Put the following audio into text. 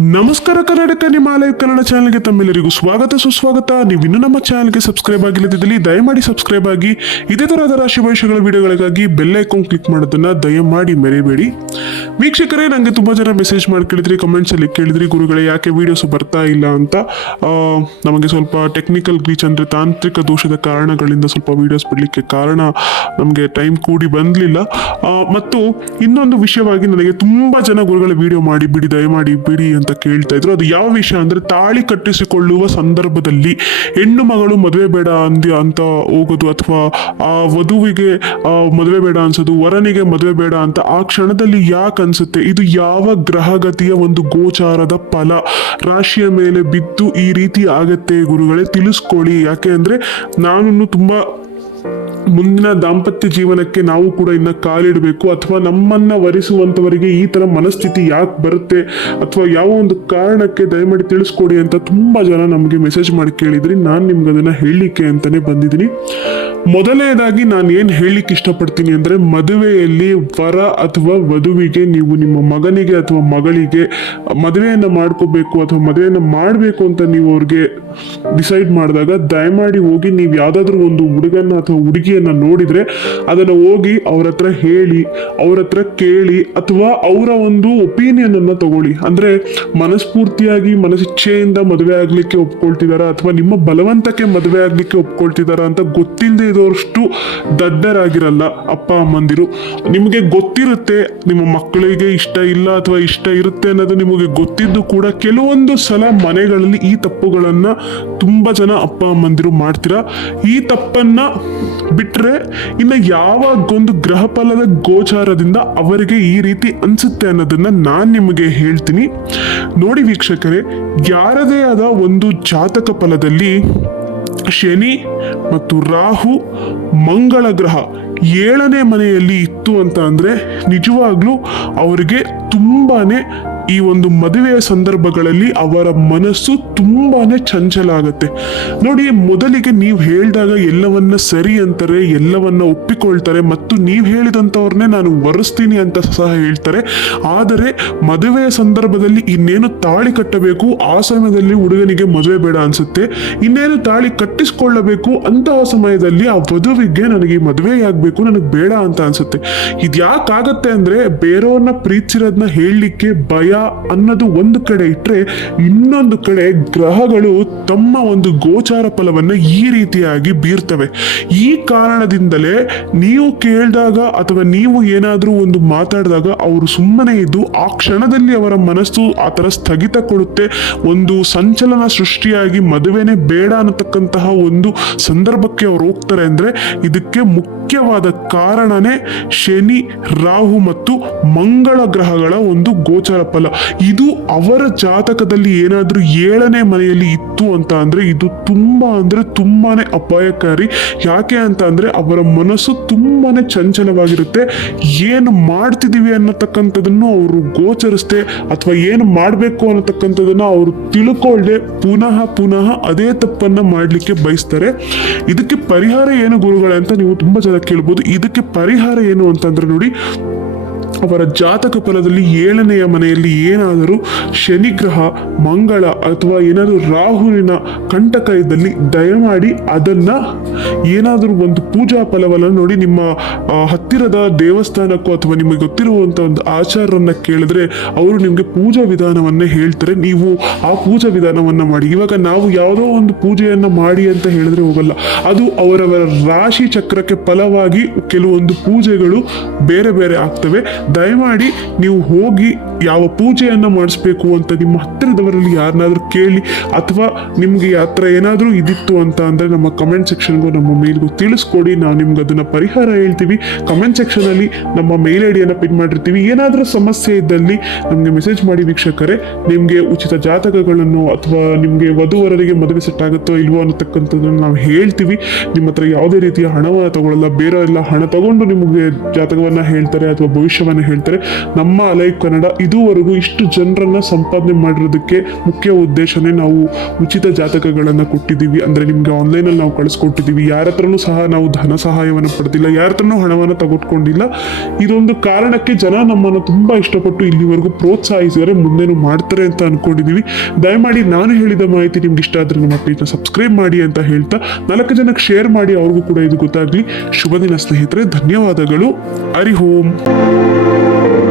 ನಮಸ್ಕಾರ ಕರ್ನಾಟಕ ನಿಮ್ಮ ಆಲಯ ಕನ್ನಡ ಚಾನಲ್ಗೆ ತಮ್ಮೆಲ್ಲರಿಗೂ ಸ್ವಾಗತ, ಸುಸ್ವಾಗತ. ನೀವು ಇನ್ನೂ ನಮ್ಮ ಚಾನಲ್ಗೆ ಸಬ್ಸ್ಕ್ರೈಬ್ ಆಗಿಲ್ಲದಿದ್ದಲ್ಲಿ ದಯಮಾಡಿ ಸಬ್ಸ್ಕ್ರೈಬ್ ಆಗಿ. ಇದೇ ತರಹದ ರಾಶಿ ಭವಿಷ್ಯಗಳ ವಿಡಿಯೋಗಳಿಗಾಗಿ ಬೆಲ್ ಐಕಾನ್ ಕ್ಲಿಕ್ ಮಾಡೋದನ್ನ ದಯಮಾಡಿ ಮರಿಬೇಡಿ. ವೀಕ್ಷಕರೇ ನನಗೆ ತುಂಬಾ ಜನ ಮೆಸೇಜ್ ಮಾಡಿ ಕೇಳಿದ್ರಿ ಕಮೆಂಟ್ಸಲ್ಲಿ ಕೇಳಿದ್ರಿ, ಗುರುಗಳೇ, ಯಾಕೆ ವಿಡಿಯೋಸ್ ಬರ್ತಾ ಇಲ್ಲ ಅಂತ? ನಮಗೆ ಸ್ವಲ್ಪ ಟೆಕ್ನಿಕಲ್ ಗ್ಲೀಚ್ ಅಂದ್ರೆ ತಾಂತ್ರಿಕ ದೋಷದ ಕಾರಣಗಳಿಂದ ಸ್ವಲ್ಪ ವಿಡಿಯೋಸ್ ಬಿಡಲಿಕ್ಕೆ ಕಾರಣ ನಮಗೆ ಟೈಮ್ ಕೂಡಿ ಬಂದಲಿಲ್ಲ. ಮತ್ತು ಇನ್ನೊಂದು ವಿಷಯವಾಗಿ ನನಗೆ ತುಂಬಾ ಜನ ಗುರುಗಳ ವಿಡಿಯೋ ಮಾಡಿ, ಬಿಡಿ, ದಯಮಾಡಿ, ಬಿಡಿ ಅಂತ ಕೇಳ್ತಾ ಇದ್ರು. ಅದು ಯಾವ ವಿಷಯ ಅಂದ್ರೆ ತಾಳಿ ಕಟ್ಟಿಸಿಕೊಳ್ಳುವ ಸಂದರ್ಭದಲ್ಲಿ ಹೆಣ್ಣು ಮಗಳು ಮದುವೆ ಬೇಡ ಅಂದ ಅಂತ ಹೋಗೋದು ಅಥವಾ ಆ ವಧುವಿಗೆ ಮದುವೆ ಬೇಡ ಅನ್ಸೋದು, ವರನಿಗೆ ಮದುವೆ ಬೇಡ ಅಂತ ಆ ಕ್ಷಣದಲ್ಲಿ ಯಾಕೆ ಅನ್ಸುತ್ತೆ? ಇದು ಯಾವ ಗ್ರಹಗತಿಯ ಒಂದು ಗೋಚಾರದ ಫಲ? ರಾಶಿಯ ಮೇಲೆ ಬಿದ್ದು ಈ ರೀತಿ ಆಗತ್ತೆ ಗುರುಗಳೇ, ತಿಳಿಸ್ಕೊಳ್ಳಿ. ಯಾಕೆ ಅಂದ್ರೆ ನಾನು ತುಂಬಾ ಮುಂದಿನ ದಾಂಪತ್ಯ ಜೀವನಕ್ಕೆ ನಾವು ಕೂಡ ಇನ್ನ ಕಾಲಿಡಬೇಕು ಅಥವಾ ನಮ್ಮನ್ನ ವರಿಸುವಂತವರಿಗೆ ಈ ತರ ಮನಸ್ಥಿತಿ ಯಾಕೆ ಬರುತ್ತೆ ಅಥವಾ ಯಾವ ಒಂದು ಕಾರಣಕ್ಕೆ ದಯಮಾಡಿ ತಿಳಿಸ್ಕೊಡಿ ಅಂತ ತುಂಬಾ ಜನ ನಮಗೆ ಮೆಸೇಜ್ ಮಾಡಿ ಕೇಳಿದ್ರಿ. ನಾನು ನಿಮ್ಗೆ ಅದನ್ನ ಹೇಳಲಿಕ್ಕೆ ಅಂತಾನೆ ಬಂದಿದ್ದೀನಿ. ಮೊದಲನೇದಾಗಿ ನಾನು ಏನು ಹೇಳಲಿಕ್ಕೆ ಇಷ್ಟಪಡ್ತೀನಿ ಅಂದ್ರೆ ಮದುವೆಯಲ್ಲಿ ವರ ಅಥವಾ ವಧುವಿಗೆ ನೀವು ನಿಮ್ಮ ಮಗನಿಗೆ ಅಥವಾ ಮಗಳಿಗೆ ಮದುವೆಯನ್ನ ಮಾಡ್ಕೋಬೇಕು ಅಥವಾ ಮದುವೆಯನ್ನ ಮಾಡಬೇಕು ಅಂತ ನೀವು ಅವ್ರಿಗೆ ಡಿಸೈಡ್ ಮಾಡಿದಾಗ ದಯಮಾಡಿ ಹೋಗಿ ನೀವು ಯಾವ್ದಾದ್ರು ಒಂದು ಹುಡುಗನ ಅಥವಾ ಹುಡುಗಿಯನ್ನ ನೋಡಿದ್ರೆ ಅದನ್ನ ಹೋಗಿ ಅವ್ರ ಹತ್ರ ಹೇಳಿ, ಅವ್ರ ಹತ್ರ ಕೇಳಿ ಅಥವಾ ಅವರ ಒಂದು ಒಪಿನಿಯನ್ ಅನ್ನ ತಗೊಳ್ಳಿ. ಅಂದ್ರೆ ಮನಸ್ಫೂರ್ತಿಯಾಗಿ, ಮನಸ್ಸಿಚ್ಛೆಯಿಂದ ಮದುವೆ ಆಗಲಿಕ್ಕೆ ಒಪ್ಕೊಳ್ತಿದಾರಾ ಅಥವಾ ನಿಮ್ಮ ಬಲವಂತಕ್ಕೆ ಮದುವೆ ಆಗಲಿಕ್ಕೆ ಒಪ್ಕೊಳ್ತಿದಾರಾ ಅಂತ ಗೊತ್ತಿಲ್ಲದೆ ಇರೋಷ್ಟು ದಡ್ಡರಾಗಿರಲ್ಲ ಅಪ್ಪ, ಅಮ್ಮಂದಿರು. ನಿಮಗೆ ಗೊತ್ತಿರುತ್ತೆ ನಿಮ್ಮ ಮಕ್ಕಳಿಗೆ ಇಷ್ಟ ಇಲ್ಲ ಅಥವಾ ಇಷ್ಟ ಇರುತ್ತೆ ಅನ್ನೋದು ನಿಮಗೆ ಗೊತ್ತಿದ್ದು ಕೂಡ ಕೆಲವೊಂದು ಸಲ ಮನೆಗಳಲ್ಲಿ ಈ ತಪ್ಪುಗಳನ್ನ ತುಂಬಾ ಜನ ಅಪ್ಪ, ಅಮ್ಮಂದಿರು ಮಾಡ್ತೀರಾ? ಈ ತಪ್ಪನ್ನ ಬಿಟ್ರೆ ಇನ್ನು ಯಾವಾಗೊಂದು ಗ್ರಹ ಫಲದ ಗೋಚಾರದಿಂದ ಅವರಿಗೆ ಈ ರೀತಿ ಅನ್ಸುತ್ತೆ ಅನ್ನೋದನ್ನ ನಾನು ನಿಮಗೆ ಹೇಳ್ತೀನಿ. ನೋಡಿ ವೀಕ್ಷಕರೇ, ಯಾರದೇ ಆದ ಒಂದು ಜಾತಕ ಫಲದಲ್ಲಿ ಶನಿ ಮತ್ತು ರಾಹು ಮಂಗಳ ಗ್ರಹ ಏಳನೇ ಮನೆಯಲ್ಲಿ ಇತ್ತು ಅಂತ ಅಂದರೆ ನಿಜವಾಗ್ಲೂ ಅವರಿಗೆ ತುಂಬಾನೇ ಈ ಒಂದು ಮದುವೆಯ ಸಂದರ್ಭಗಳಲ್ಲಿ ಅವರ ಮನಸ್ಸು ತುಂಬಾನೇ ಚಂಚಲ ಆಗುತ್ತೆ ನೋಡಿ, ಮೊದಲಿಗೆ ನೀವು ಹೇಳಿದಾಗ ಎಲ್ಲವನ್ನ ಸರಿ ಅಂತಾರೆ, ಎಲ್ಲವನ್ನ ಒಪ್ಪಿಕೊಳ್ತಾರೆ ಮತ್ತು ನೀವು ಹೇಳಿದಂಥವ್ರನ್ನೇ ನಾನು ವರಿಸ್ತೀನಿ ಅಂತ ಸಹ ಹೇಳ್ತಾರೆ. ಆದರೆ ಮದುವೆಯ ಸಂದರ್ಭದಲ್ಲಿ ಇನ್ನೇನು ತಾಳಿ ಕಟ್ಟಬೇಕು, ಆ ಸಮಯದಲ್ಲಿ ಹುಡುಗನಿಗೆ ಮದುವೆ ಬೇಡ ಅನ್ಸುತ್ತೆ. ಇನ್ನೇನು ತಾಳಿ ಕಟ್ಟಿಸ್ಕೊಳ್ಳಬೇಕು ಅಂತಹ ಸಮಯದಲ್ಲಿ ಆ ವಧುವಿಗೆ ನನಗೆ ಮದುವೆ ಆಗಬೇಕು ನನಗೆ ಬೇಡ ಅಂತ ಅನ್ಸುತ್ತೆ. ಇದ್ಯಾಕಾಗತ್ತೆ ಅಂದ್ರೆ ಬೇರೆಯವ್ರನ್ನ ಪ್ರೀತಿಸಿರೋದನ್ನ ಹೇಳಲಿಕ್ಕೆ ಭಯ ಅನ್ನೋದು ಒಂದು ಕಡೆ ಇಟ್ಟರೆ ಇನ್ನೊಂದು ಕಡೆ ಗ್ರಹಗಳು ತಮ್ಮ ಒಂದು ಗೋಚಾರ ಫಲವನ್ನ ಈ ರೀತಿಯಾಗಿ ಬೀರ್ತವೆ. ಈ ಕಾರಣದಿಂದಲೇ ನೀವು ಕೇಳಿದಾಗ ಅಥವಾ ನೀವು ಏನಾದರೂ ಒಂದು ಮಾತಾಡಿದಾಗ ಅವರು ಸುಮ್ಮನೆ ಇದ್ದು ಆ ಕ್ಷಣದಲ್ಲಿ ಅವರ ಮನಸ್ಸು ಆ ಥರ ಸ್ಥಗಿತ ಕೊಡುತ್ತೆ ಒಂದು ಸಂಚಲನ ಸೃಷ್ಟಿಯಾಗಿ ಮದುವೆನೇ ಬೇಡ ಅನ್ನತಕ್ಕಂತಹ ಒಂದು ಸಂದರ್ಭಕ್ಕೆ ಅವರು ಹೋಗ್ತಾರೆ ಅಂದ್ರೆ ಇದಕ್ಕೆ ಮುಖ್ಯವಾದ ಕಾರಣನೇ ಶನಿ, ರಾಹು ಮತ್ತು ಮಂಗಳ ಗ್ರಹಗಳ ಒಂದು ಗೋಚರ ಫಲ. ಇದು ಅವರ ಜಾತಕದಲ್ಲಿ ಏನಾದರೂ ಏಳನೇ ಮನೆಯಲ್ಲಿ ಇತ್ತು ಅಂತ ಅಂದರೆ ಇದು ತುಂಬ ಅಂದರೆ ತುಂಬಾ ಅಪಾಯಕಾರಿ. ಯಾಕೆ ಅಂತ ಅವರ ಮನಸ್ಸು ತುಂಬಾ ಚಂಚಲವಾಗಿರುತ್ತೆ. ಏನು ಮಾಡ್ತಿದ್ದೀವಿ ಅನ್ನತಕ್ಕಂಥದ್ದನ್ನು ಅವರು ಗೋಚರಿಸ್ದೆ ಅಥವಾ ಏನು ಮಾಡಬೇಕು ಅನ್ನತಕ್ಕಂಥದ್ದನ್ನು ಅವರು ತಿಳ್ಕೊಳ್ಳದೆ ಪುನಃ ಪುನಃ ಅದೇ ತಪ್ಪನ್ನು ಮಾಡಲಿಕ್ಕೆ ಬಯಸ್ತಾರೆ. ಇದಕ್ಕೆ ಪರಿಹಾರ ಏನು ಗುರುಗಳೇ ಅಂತ ನೀವು ತುಂಬಾ ಜನ ಕೇಳ್ಬೋದು. ಇದಕ್ಕೆ ಪರಿಹಾರ ಏನು ಅಂತಂದ್ರೆ ನೋಡಿ ಅವರ ಜಾತಕ ಫಲದಲ್ಲಿ ಏಳನೆಯ ಮನೆಯಲ್ಲಿ ಏನಾದರೂ ಶನಿಗ್ರಹ, ಮಂಗಳ ಅಥವಾ ಏನಾದರೂ ರಾಹುವಿನ ಕಂಟಕ ಇದ್ದಲ್ಲಿ ದಯಮಾಡಿ ಅದನ್ನ ಏನಾದರೂ ಒಂದು ಪೂಜಾ ಫಲವನ್ನು ನೋಡಿ ನಿಮ್ಮ ಹತ್ತಿರದ ದೇವಸ್ಥಾನಕ್ಕೂ ಅಥವಾ ನಿಮಗೆ ಗೊತ್ತಿರುವಂತ ಒಂದು ಆಚಾರರನ್ನ ಕೇಳಿದ್ರೆ ಅವರು ನಿಮಗೆ ಪೂಜಾ ವಿಧಾನವನ್ನ ಹೇಳ್ತಾರೆ. ನೀವು ಆ ಪೂಜಾ ವಿಧಾನವನ್ನ ಮಾಡಿ. ಇವಾಗ ನಾವು ಯಾವುದೋ ಒಂದು ಪೂಜೆಯನ್ನು ಮಾಡಿ ಅಂತ ಹೇಳಿದ್ರೆ ಹೋಗಲ್ಲ. ಅದು ಅವರವರ ರಾಶಿ ಚಕ್ರಕ್ಕೆ ಫಲವಾಗಿ ಕೆಲವೊಂದು ಪೂಜೆಗಳು ಬೇರೆ ಬೇರೆ ಆಗ್ತವೆ. ದಯಮಾಡಿ ನೀವು ಹೋಗಿ ಯಾವ ಪೂಜೆಯನ್ನು ಮಾಡಿಸ್ಬೇಕು ಅಂತ ನಿಮ್ಮ ಹತ್ತಿರದವರಲ್ಲಿ ಯಾರನ್ನಾದರೂ ಕೇಳಿ ಅಥವಾ ನಿಮಗೆ ಆ ಏನಾದರೂ ಇದಿತ್ತು ಅಂತ ಅಂದರೆ ನಮ್ಮ ಕಮೆಂಟ್ ಸೆಕ್ಷನ್ಗೂ ನಮ್ಮ ಮೇಲ್ಗೂ ತಿಳಿಸ್ಕೊಡಿ. ನಾವು ನಿಮ್ಗೆ ಅದನ್ನು ಪರಿಹಾರ ಹೇಳ್ತೀವಿ. ಕಮೆಂಟ್ ಸೆಕ್ಷನಲ್ಲಿ ನಮ್ಮ ಮೇಲ್ ಐಡಿಯನ್ನು ಪಿನ್ ಮಾಡಿರ್ತೀವಿ. ಏನಾದರೂ ಸಮಸ್ಯೆ ಇದ್ದಲ್ಲಿ ನಮಗೆ ಮೆಸೇಜ್ ಮಾಡಿ ವೀಕ್ಷಕರೇ. ನಿಮಗೆ ಉಚಿತ ಜಾತಕಗಳನ್ನು ಅಥವಾ ನಿಮಗೆ ವಧುವರರಿಗೆ ಮದುವೆ ಸೆಟ್ ಆಗುತ್ತೋ ಇಲ್ವೋ ಅನ್ನತಕ್ಕಂಥದ್ದನ್ನು ನಾವು ಹೇಳ್ತೀವಿ. ನಿಮ್ಮ ಹತ್ರ ಯಾವುದೇ ರೀತಿಯ ಹಣವನ್ನು ತಗೊಳ್ಳಲ್ಲ ಬೇರೆ ಎಲ್ಲ ಹಣ ತಗೊಂಡು ನಿಮಗೆ ಜಾತಕವನ್ನು ಹೇಳ್ತಾರೆ ಅಥವಾ ಭವಿಷ್ಯವನ್ನ ಹೇಳ್ತಾರೆ ನಮ್ಮ ಅಲೈ ಕನ್ನಡ ಇದುವರೆಗೂ ಇಷ್ಟು ಜನರನ್ನ ಸಂಪಾದನೆ ಮಾಡಿರೋದಕ್ಕೆ ಮುಖ್ಯ ಉದ್ದೇಶನೇ ನಾವು ಉಚಿತ ಜಾತಕಗಳನ್ನು ಕೊಟ್ಟಿದ್ದೀವಿ. ಅಂದ್ರೆ ನಿಮ್ಗೆ ಆನ್ಲೈನಲ್ಲಿ ನಾವು ಕಳಿಸ್ಕೊಟ್ಟಿದ್ದೀವಿ. ಯಾರ ಹತ್ರನೂ ಸಹ ನಾವು ಧನ ಸಹಾಯವನ್ನು ಪಡೆದಿಲ್ಲ, ಯಾರ ಹತ್ರನೂ ಹಣವನ್ನು ತೆಗೆದುಕೊಂಡಿಲ್ಲ ಇದೊಂದು ಕಾರಣಕ್ಕೆ ಜನ ನಮ್ಮನ್ನು ತುಂಬಾ ಇಷ್ಟಪಟ್ಟು ಇಲ್ಲಿವರೆಗೂ ಪ್ರೋತ್ಸಾಹಿಸಿದರೆ ಮುಂದೇನು ಮಾಡ್ತಾರೆ ಅಂತ ಅನ್ಕೊಂಡಿದೀವಿ ದಯಮಾಡಿ ನಾನು ಹೇಳಿದ ಮಾಹಿತಿ ನಿಮ್ಗೆ ಇಷ್ಟ ಆದ್ರೆ ನಮ್ಮ ಪೇಜ್ನ ಸಬ್ಸ್ಕ್ರೈಬ್ ಮಾಡಿ ಅಂತ ಹೇಳ್ತಾ, ನಾಲ್ಕು ಜನಕ್ಕೆ ಶೇರ್ ಮಾಡಿ, ಅವ್ರಿಗೂ ಕೂಡ ಇದು ಗೊತ್ತಾಗ್ಲಿ. ಶುಭ ದಿನ ಸ್ನೇಹಿತರೆ, ಧನ್ಯವಾದಗಳು. ಹರಿ ಓಂ. thank you